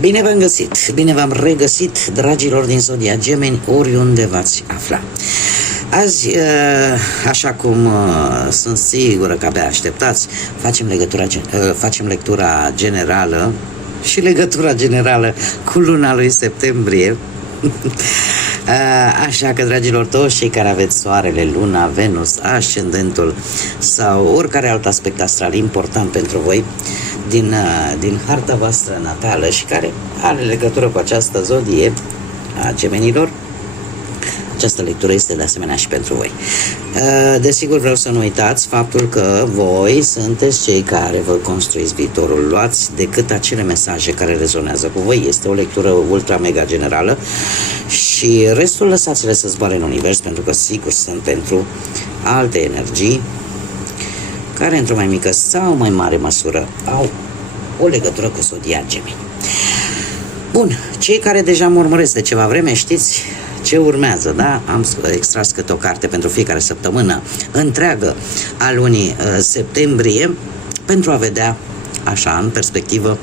Bine v-am găsit, bine v-am regăsit, dragilor din Zodia Gemeni, oriunde v-ați afla. Azi, așa cum sunt sigură că abia așteptați, facem lectura generală și legătura generală cu luna lui septembrie. Așa că, dragilor, toți cei care aveți soarele, luna, Venus, ascendentul sau oricare alt aspect astral important pentru voi din harta voastră natală și care are legătură cu această zodie a gemenilor, această lectură este de asemenea și pentru voi. Desigur, vreau să nu uitați faptul că voi sunteți cei care vă construiți viitorul. Luați decât acele mesaje care rezonează cu voi. Este o lectură ultra mega generală și restul lăsați-le să zboare în univers, pentru că sigur sunt pentru alte energii care într-o mai mică sau mai mare măsură au o legătură cu Zodia Gemeni. Bun, cei care deja mă urmăresc de ceva vreme știți ce urmează, da? Am extras câte o carte pentru fiecare săptămână întreagă a lunii septembrie pentru a vedea așa în perspectivă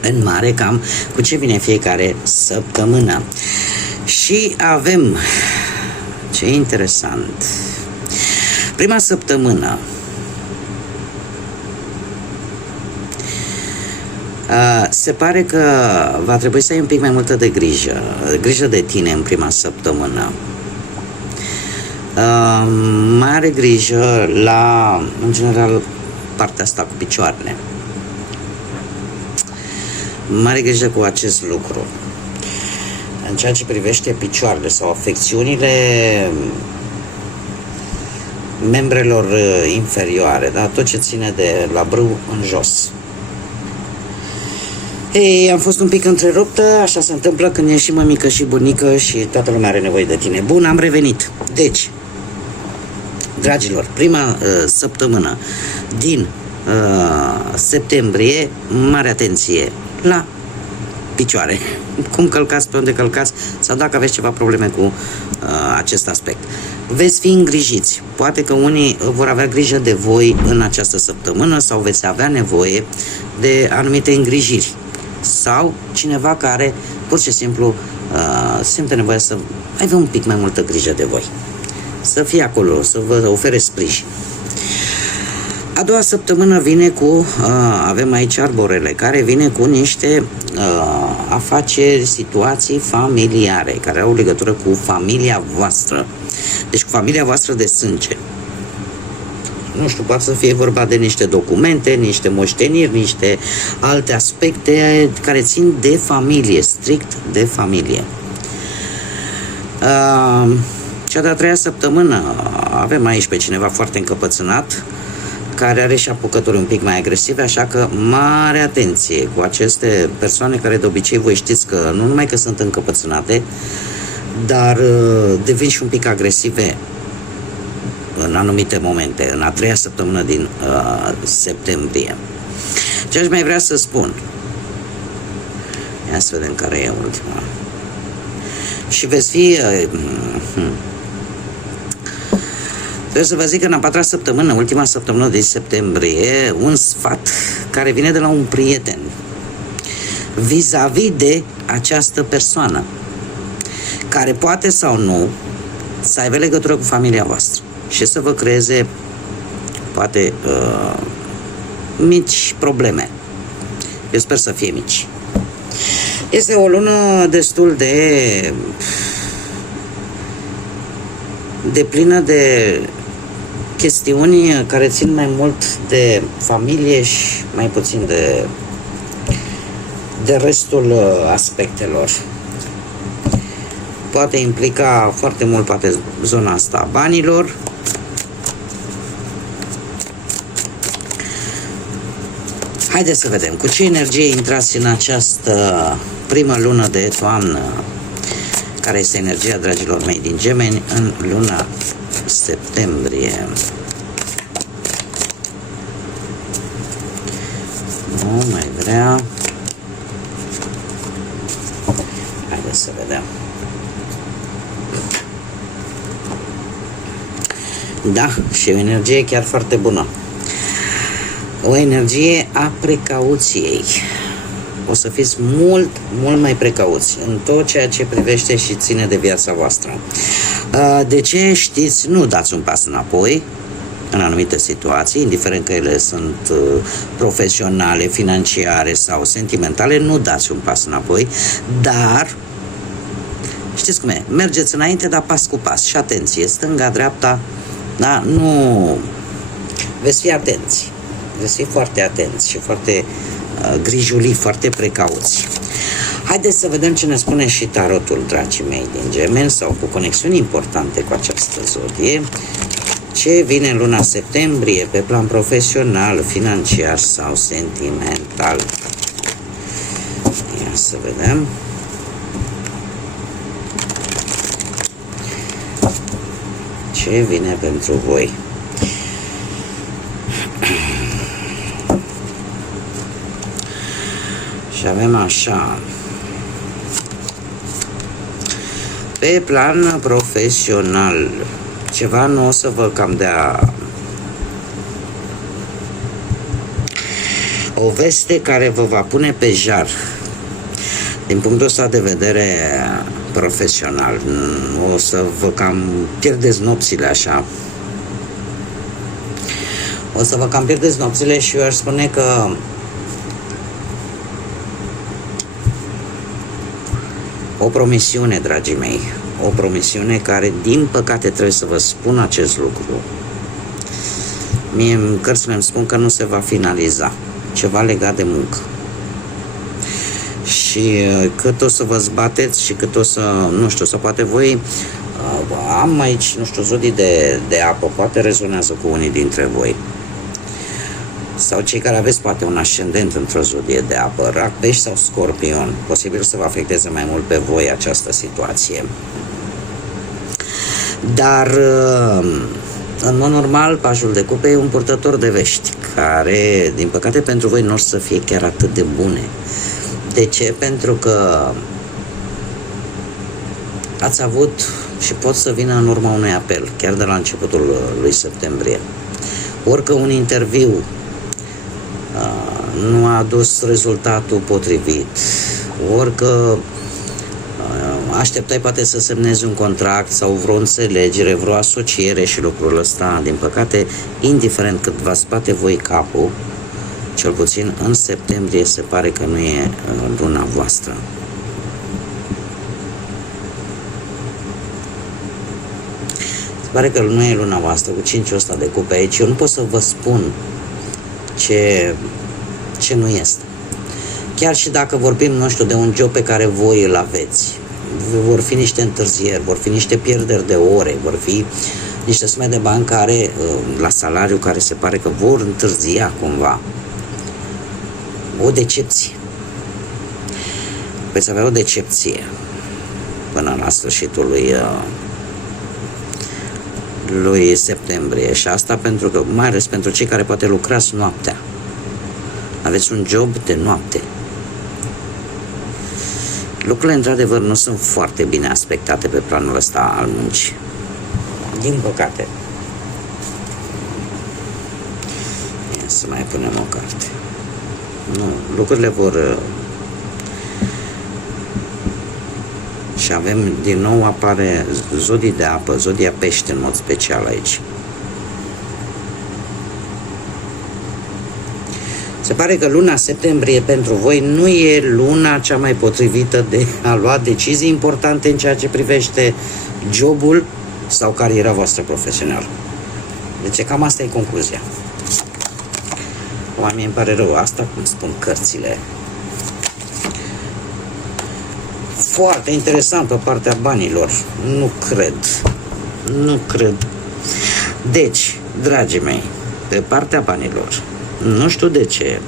în mare cam cu ce vine fiecare săptămână. Și avem, ce interesant, prima săptămână se pare că va trebui să ai un pic mai multă de grijă de tine în prima săptămână. Mare grijă la, în general, partea asta cu picioarele. Mare grijă cu acest lucru. În ceea ce privește picioarele sau afecțiunile membrelor inferioare, da? Tot ce ține de la brâu în jos. Ei, am fost un pic întreruptă, așa se întâmplă când e și mămică și bunică și toată lumea are nevoie de tine. Bun, am revenit. Deci, dragilor, prima săptămână din septembrie, mare atenție la picioare. Cum călcați, pe unde călcați, sau dacă aveți ceva probleme cu acest aspect. Veți fi îngrijiți. Poate că unii vor avea grijă de voi în această săptămână sau veți avea nevoie de anumite îngrijiri. Sau cineva care pur și simplu simte nevoia să aibă un pic mai multă grijă de voi. Să fie acolo, să vă ofere sprijin. A doua săptămână vine cu, avem aici arborele, care vine cu niște afaceri, situații familiare, care au legătură cu familia voastră. Deci cu familia voastră de sânge. Nu știu, poate să fie vorba de niște documente, niște moșteniri, niște alte aspecte care țin de familie, strict de familie. Cea de-a treia săptămână avem aici pe cineva foarte încăpățânat, care are și apucături un pic mai agresive, așa că mare atenție cu aceste persoane care de obicei voi știți că nu numai că sunt încăpățânate, dar devin și un pic agresive în anumite momente, în a treia săptămână din septembrie. Ce aș mai vrea să spun? Ia să vedem care e ultima. Și veți fi... Trebuie să vă zic că în a patra săptămână, ultima săptămână din septembrie, un sfat care vine de la un prieten vis-a-vis de această persoană, care poate sau nu să aibă legătură cu familia voastră și să vă creeze poate mici probleme. Eu sper să fie mici. Este o lună destul de plină de chestiuni care țin mai mult de familie și mai puțin de restul aspectelor. Poate implica foarte mult poate zona asta a banilor. Haideți să vedem cu ce energie intrați în această primă lună de toamnă, care este energia, dragilor mei, din Gemeni în luna septembrie. Nu mai vrea. Haideți să vedem. Da, și o energie chiar foarte bună. O energie a precauției. o să fiți mult, mult mai precauți în tot ceea ce privește și ține de viața voastră. De ce știți, nu dați un pas înapoi în anumite situații, indiferent că ele sunt profesionale, financiare sau sentimentale, nu dați un pas înapoi, dar știți cum e, mergeți înainte, dar pas cu pas și atenție, stânga, dreapta, da? Nu, veți fi atenți, veți fi foarte atenți și foarte grijulii, foarte precauți. Haideți să vedem ce ne spune și tarotul, dragii mei, din Gemeni sau cu conexiuni importante cu această zodie. Ce vine în luna septembrie pe plan profesional, financiar sau sentimental? Ia să vedem. Ce vine pentru voi? Și avem așa. Pe plan profesional, ceva nu o să vă cam dea o veste care vă va pune pe jar. Din punctul ăsta de vedere profesional, o să vă cam pierdeți nopțile așa. O să vă cam pierdeți nopțile și eu aș spune că o promisiune, dragii mei, o promisiune care, din păcate, trebuie să vă spun acest lucru. Mie în cărțile îmi spun că nu se va finaliza. Ceva legat de muncă. Și cât o să vă zbateți și cât o să, nu știu, sau poate voi, am aici, nu știu, zodii de apă, poate rezonează cu unii dintre voi. Sau cei care aveți poate un ascendent într-o zodie de apă, Rac, Pești sau Scorpion, posibil să vă afecteze mai mult pe voi această situație. Dar, în mod normal, Pajul de Cupe e un purtător de vești, care, din păcate, pentru voi nu o să fie chiar atât de bune. De ce? Pentru că ați avut și pot să vină în urma unui apel, chiar de la începutul lui septembrie. Orică un interviu nu a adus rezultatul potrivit, orică așteptai poate să semnezi un contract sau vreo înțelegere, vreo asociere și lucrul ăsta, din păcate, indiferent cât vă spate voi capul, cel puțin în septembrie se pare că nu e luna voastră. Se pare că nu e luna voastră, cu 5 ăsta de cupe aici. Eu nu pot să vă spun ce nu este. Chiar și dacă vorbim, nu știu, de un job pe care voi îl aveți, vor fi niște întârzieri, vor fi niște pierderi de ore, vor fi niște sume de bani care, la salariu, care se pare că vor întârzia cumva. O decepție. Veți avea o decepție până la sfârșitul lui septembrie. Și asta pentru că, mai ales pentru cei care poate lucrați noaptea. Aveți un job de noapte. Lucrurile, într-adevăr, nu sunt foarte bine aspectate pe planul ăsta al muncii. Din păcate. Ia să mai punem o carte. Nu, lucrurile vor... Și avem, din nou, apare zodii de apă, zodia Pește în mod special aici. Se pare că luna septembrie pentru voi nu e luna cea mai potrivită de a lua decizii importante în ceea ce privește jobul sau cariera voastră profesională. Deci cam asta e concluzia. Oamenii, îmi pare rău, asta cum spun cărțile. Foarte interesant pe partea banilor. Nu cred. Deci, dragii mei, pe partea banilor, nu știu de ce.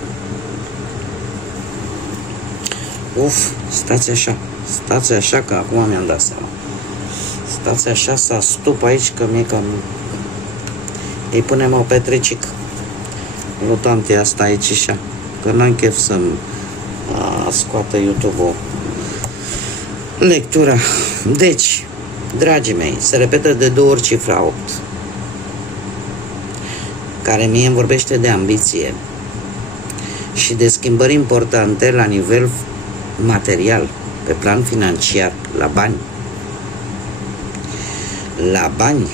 Stați așa că acum mi-am dat seama. Stați așa să stup aici că mie cam... Îi punem o petrecic. Lutantea asta aici așa. Că n-am chef să-mi scoată YouTube-ul lectura. Deci, dragii mei, se repetă de 2 ori cifra 8, care mie îmi vorbește de ambiție și de schimbări importante la nivel material, pe plan financiar, la bani. La bani.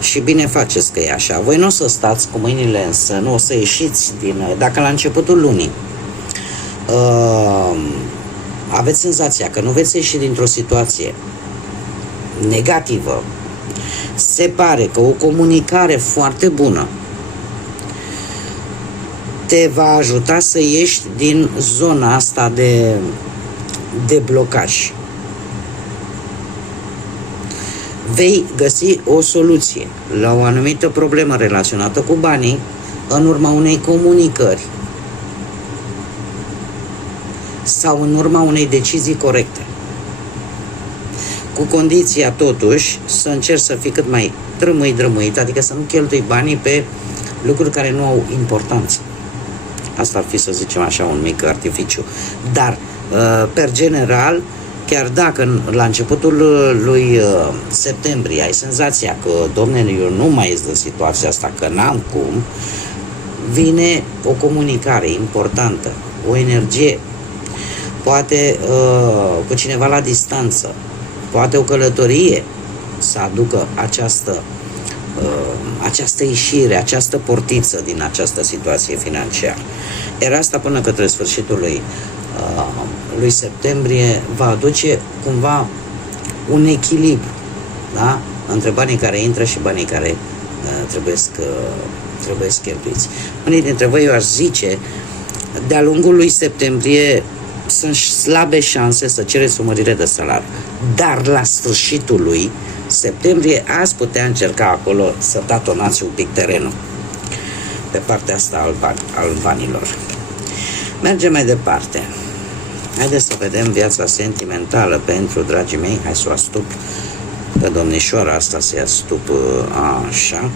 Și bine faceți că e așa. Voi nu o să stați cu mâinile în sân, nu o să ieșiți din... Dacă la începutul lunii aveți senzația că nu veți ieși dintr-o situație negativă, se pare că o comunicare foarte bună te va ajuta să ieși din zona asta de blocaj. Vei găsi o soluție la o anumită problemă relaționată cu banii în urma unei comunicări sau în urma unei decizii corecte. Cu condiția totuși să încerci să fii cât mai drămâit, adică să nu cheltui banii pe lucruri care nu au importanță. Asta ar fi, să zicem așa, un mic artificiu. Dar, per general, chiar dacă la începutul lui septembrie ai senzația că, domnule, eu nu mai ies din situația asta, că n-am cum, vine o comunicare importantă, o energie, poate cu cineva la distanță, poate o călătorie să aducă această ieșire, această portiță din această situație financiară. Iar asta până către sfârșitul lui septembrie va aduce cumva un echilibru, da? Între banii care intră și banii care trebuie cheltuiți. Unii dintre voi, eu aș zice, de-a lungul lui septembrie sunt slabe șanse să cereți o mărire de salariu, dar la sfârșitul lui septembrie ați putea încerca acolo să tatonați un pic terenul pe partea asta al banilor. Mergem mai departe. Haideți să vedem viața sentimentală pentru, dragii mei. Hai să o astup pe domnișoara asta, să-i astup așa,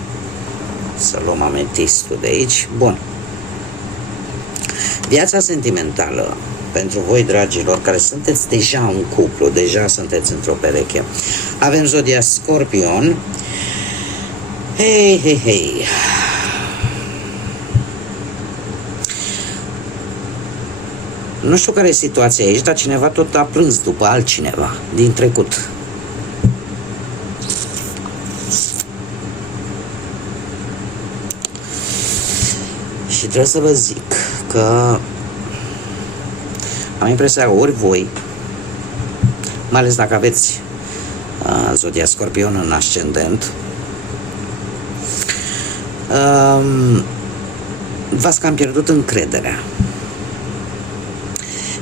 să luăm ametistul de aici. Bun. Viața sentimentală pentru voi, dragilor, care sunteți deja un cuplu, deja sunteți într-o pereche. Avem zodia Scorpion. Hei. Nu știu care e situația aici, dar cineva tot a plâns după altcineva din trecut. Și trebuie să vă zic că am impresia că ori voi, mai ales dacă aveți zodia Scorpion în ascendent, v-ați cam pierdut încrederea.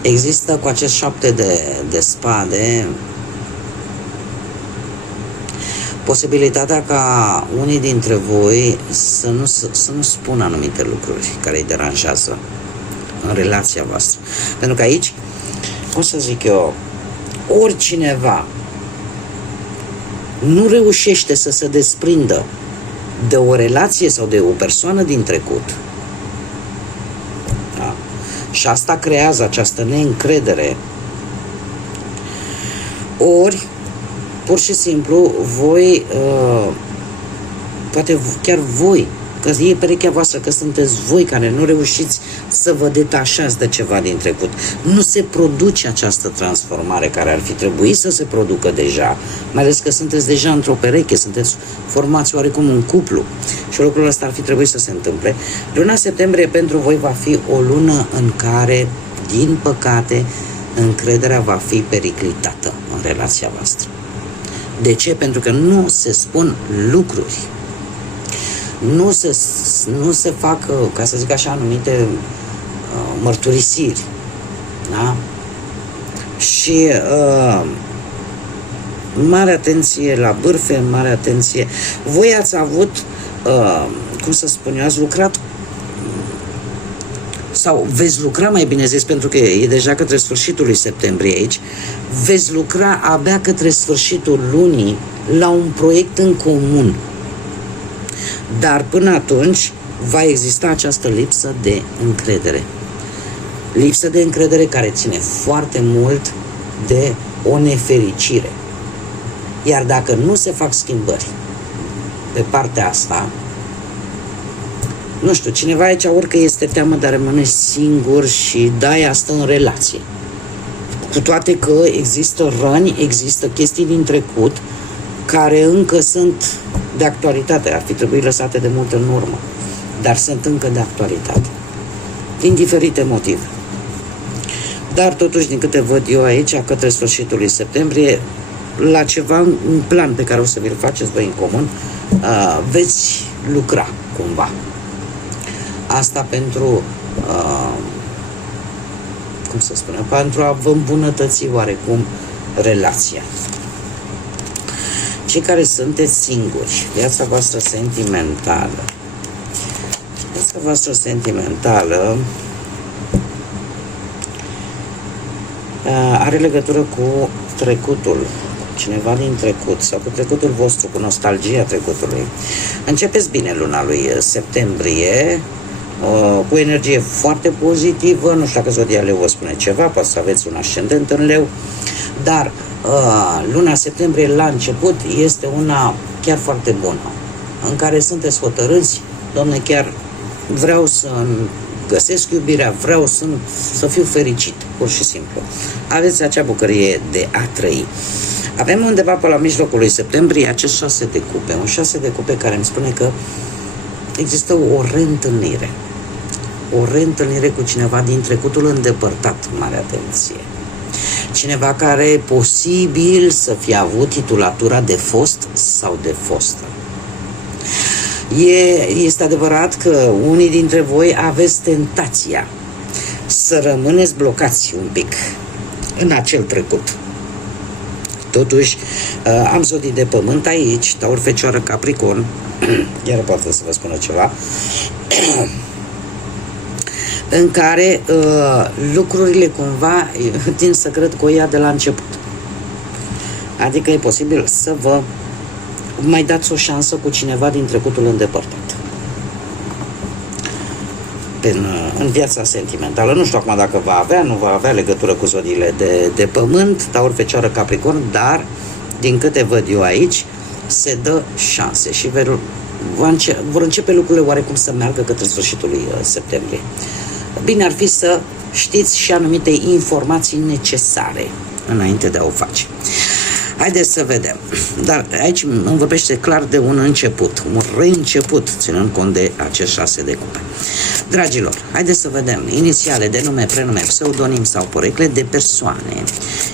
Există cu acest 7 de spade posibilitatea ca unii dintre voi să nu spună anumite lucruri care îi deranjează în relația voastră. Pentru că aici, cum să zic eu, oricineva nu reușește să se desprindă de o relație sau de o persoană din trecut, da? Și asta creează această neîncredere, ori pur și simplu voi, poate chiar voi, că e perechea voastră, că sunteți voi care nu reușiți să vă detașați de ceva din trecut. Nu se produce această transformare care ar fi trebuit să se producă deja, mai ales că sunteți deja într-o pereche, sunteți formați oarecum un cuplu și lucrul ăsta ar fi trebuit să se întâmple. Luna septembrie pentru voi va fi o lună în care, din păcate, încrederea va fi periclitată în relația voastră. De ce? Pentru că nu se spun lucruri. Nu se fac, ca să zic așa, anumite mărturisiri. Da? Și mare atenție la bârfe, mare atenție. Voi ați avut, cum să spun eu, ați lucrat sau veți lucra, mai bine zis, pentru că e deja către sfârșitul lui septembrie aici, veți lucra abia către sfârșitul lunii la un proiect în comun. Dar până atunci va exista această lipsă de încredere. Lipsă de încredere care ține foarte mult de o nefericire. Iar dacă nu se fac schimbări pe partea asta. Nu știu, cineva aici orică este teamă de a rămâne singur și de-aia stă în relație. Cu toate că există răni, există chestii din trecut care încă sunt de actualitate, ar fi trebuit lăsate de mult în urmă, dar sunt încă de actualitate, din diferite motive. Dar totuși, din câte văd eu aici, către sfârșitul lui septembrie, la ceva, un plan pe care o să vi-l faceți voi în comun, veți lucra cumva. Asta pentru, cum să spunem, pentru a vă îmbunătăți oarecum relația. Cei care sunteți singuri, viața voastră sentimentală. Viața voastră sentimentală are legătură cu trecutul, cineva din trecut sau cu trecutul vostru, cu nostalgia trecutului. Începeți bine luna lui septembrie, cu energie foarte pozitivă, nu știu dacă zodia leu vă spune ceva, poate să aveți un ascendent în leu, dar luna septembrie la început este una chiar foarte bună, în care sunteți hotărâți, domne, chiar vreau să găsesc iubirea, vreau să fiu fericit, pur și simplu. Aveți acea bucurie de a trăi. Avem undeva pe la mijlocul lui septembrie acest 6 de cupe, un 6 de cupe care îmi spune că există o reîntâlnire. O reîntâlnire cu cineva din trecutul îndepărtat, mare atenție. Cineva care e posibil să fie avut titulatura de fost sau de fostă. Este adevărat că unii dintre voi aveți tentația să rămâneți blocați un pic în acel trecut. Totuși, am zodii de pământ aici, Taur, Fecioară, Capricorn, iar poate să vă spună ceva, în care lucrurile cumva tind să cred că o ia de la început. Adică e posibil să vă mai dați o șansă cu cineva din trecutul îndepărtat. În viața sentimentală. Nu știu acum dacă va avea, nu va avea legătură cu zodiile de pământ, Taur, Fecioară, Capricorn, dar din câte văd eu aici, se dă șanse și vor începe lucrurile oarecum să meargă către sfârșitul lui septembrie. Bine ar fi să știți și anumite informații necesare înainte de a o face. Haideți să vedem. Dar aici îmi vorbește clar de un început, un reînceput, ținând cont de acest 6 de cupe. Dragilor, haideți să vedem inițiale de nume, prenume, pseudonim sau porecle de persoane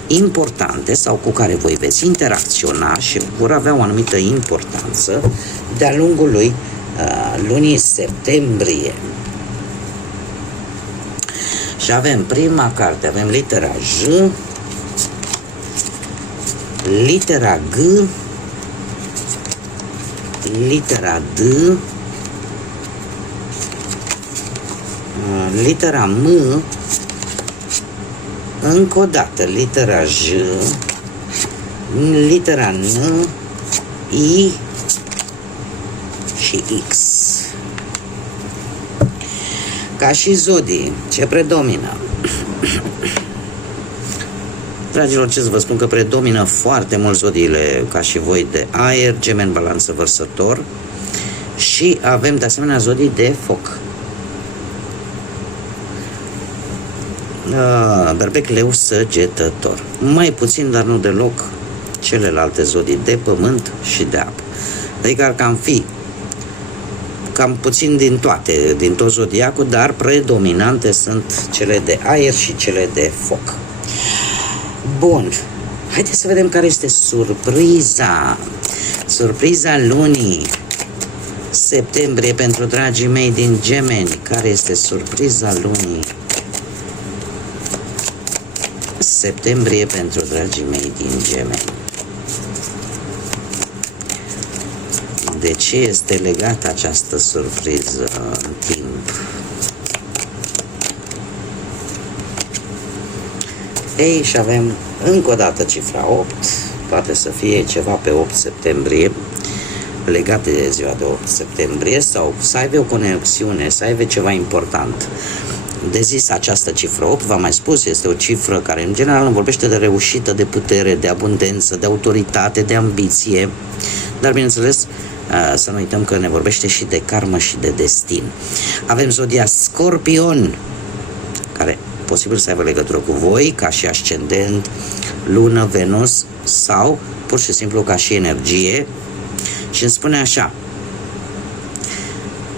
importante sau cu care voi veți interacționa și vor avea o anumită importanță de-a lungul lui lunii septembrie. Și avem prima carte, avem litera J, litera G, litera D, litera M, încă o dată litera J, litera N, I și X. Ca și zodii, ce predomină? Dragilor, ce să vă spun, că predomină foarte mult zodiile ca și voi de aer, Gemeni, Balanță, Vărsător, și avem de asemenea zodii de foc. Berbec, Leu, Săgetător. Mai puțin, dar nu deloc, celelalte zodii de pământ și de apă. Adică ar cam fi cam puțin din toate, din tot zodiacul, dar predominante sunt cele de aer și cele de foc. Bun, haideți să vedem care este surpriza. Surpriza lunii septembrie pentru dragii mei din Gemeni. Care este surpriza lunii septembrie pentru dragii mei din Gemeni? De ce este legată această surpriză în timp? Ei, și avem încă o dată cifra 8, poate să fie ceva pe 8 septembrie, legat de ziua de 8 septembrie, sau să aibă o conexiune, să aibă ceva important. De zis, această cifră 8, v-am mai spus, este o cifră care în general îmi vorbește de reușită, de putere, de abundență, de autoritate, de ambiție, dar bineînțeles Să nu uităm că ne vorbește și de karmă și de destin. Avem zodia Scorpion, care posibil să aibă legătură cu voi, ca și ascendent, lună, Venus, sau pur și simplu ca și energie. Și îmi spune așa: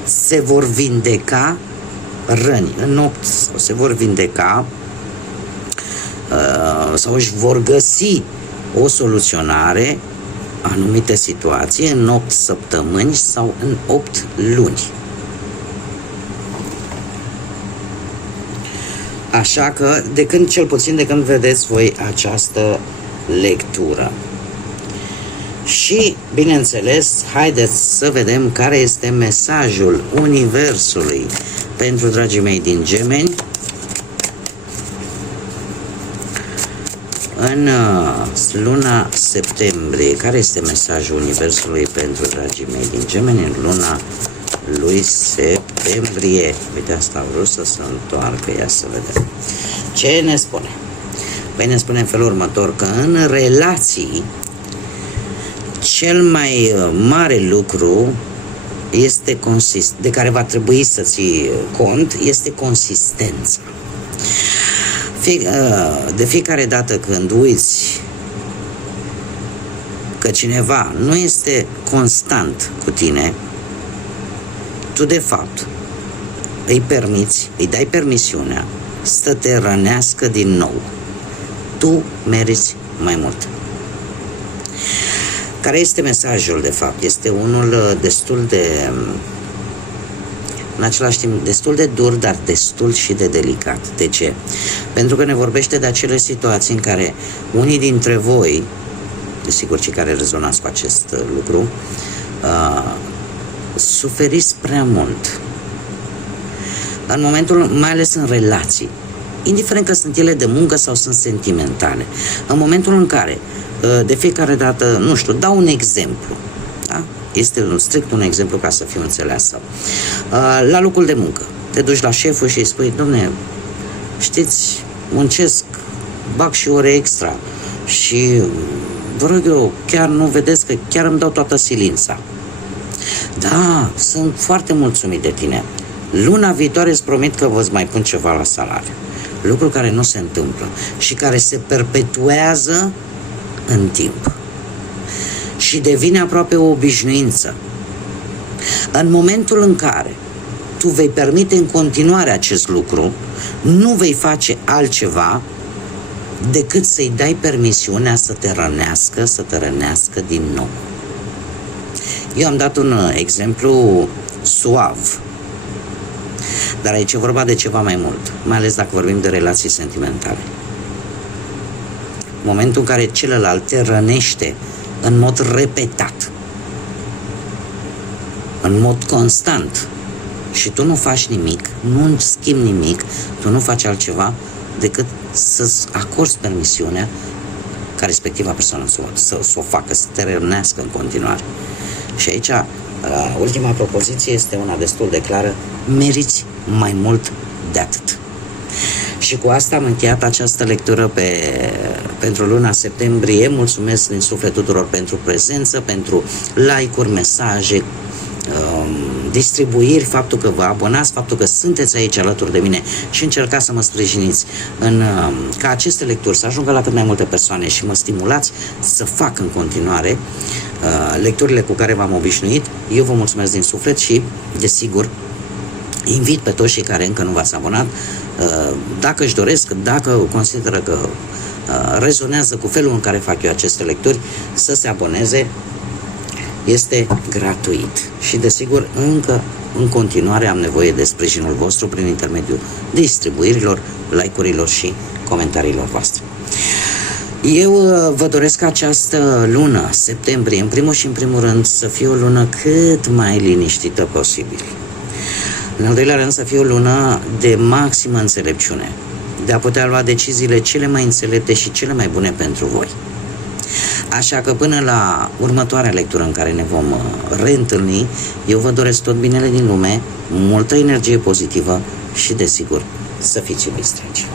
se vor vindeca răni în nopt, sau se vor vindeca sau își vor găsi o soluționare anumite situații în 8 săptămâni sau în 8 luni. Așa că, cel puțin de când vedeți voi această lectură. Și, bineînțeles, haideți să vedem care este mesajul Universului pentru dragii mei din Gemeni în luna septembrie. Care este mesajul Universului pentru dragii mei din Gemeni în luna lui septembrie? Uite, asta vreau să se întoarcă, ia să vedem. Ce ne spune? Păi ne spune în felul următor, că în relații cel mai mare lucru este de care va trebui să ții cont este consistența. De fiecare dată când uiți că cineva nu este constant cu tine, tu de fapt îi dai permisiunea să te rănească din nou. Tu meriți mai mult. Care este mesajul de fapt? Este unul destul de, în același timp, destul de dur, dar destul și de delicat. De ce? Pentru că ne vorbește de acele situații în care unii dintre voi, desigur cei care rezonați cu acest lucru, suferiți prea mult. În momentul, mai ales în relații, indiferent că sunt ele de muncă sau sunt sentimentale, în momentul în care de fiecare dată, nu știu, dau un exemplu, da? Este strict un exemplu ca să fiu înțeleasă. La locul de muncă, te duci la șeful și îi spui: dom'le, știți, muncesc, bag și ore extra și vă rog eu, chiar nu vedeți că chiar îmi dau toată silința. Da, sunt foarte mulțumit de tine. Luna viitoare îți promit că vă mai pun ceva la salariu. Lucru care nu se întâmplă și care se perpetuează în timp și devine aproape o obișnuință. În momentul în care tu vei permite în continuare acest lucru, nu vei face altceva decât să-i dai permisiunea să te rănească din nou. Eu am dat un exemplu suav, dar aici e vorba de ceva mai mult, mai ales dacă vorbim de relații sentimentale. Momentul în care celălalt te rănește în mod repetat, în mod constant, și tu nu faci nimic, nu schimbi nimic, tu nu faci altceva decât să-ți acorzi permisiunea ca respectiva persoană să o facă, să te rănească în continuare. Și aici, ultima propoziție este una destul de clară: meriți mai mult de atât. Și cu asta am încheiat această lectură pentru luna septembrie. Mulțumesc din suflet tuturor pentru prezență, pentru like-uri, mesaje, distribuiri, faptul că vă abonați, faptul că sunteți aici alături de mine și încercați să mă sprijiniți ca aceste lecturi să ajungă la cât mai multe persoane și mă stimulați să fac în continuare lecturile cu care v-am obișnuit. Eu vă mulțumesc din suflet și, desigur, invit pe toți cei care încă nu v-ați abonat, dacă își doresc, dacă consideră că rezonează cu felul în care fac eu aceste lecturi, să se aboneze. Este gratuit și, desigur, încă în continuare am nevoie de sprijinul vostru prin intermediul distribuirilor, like-urilor și comentariilor voastre. Eu vă doresc această lună, septembrie, în primul și în primul rând, să fie o lună cât mai liniștită posibil. În al doilea rând, să fie o lună de maximă înțelepciune, de a putea lua deciziile cele mai înțelepte și cele mai bune pentru voi. Așa că până la următoarea lectură în care ne vom reîntâlni, eu vă doresc tot binele din lume, multă energie pozitivă și, desigur, să fiți iubiți, dragi.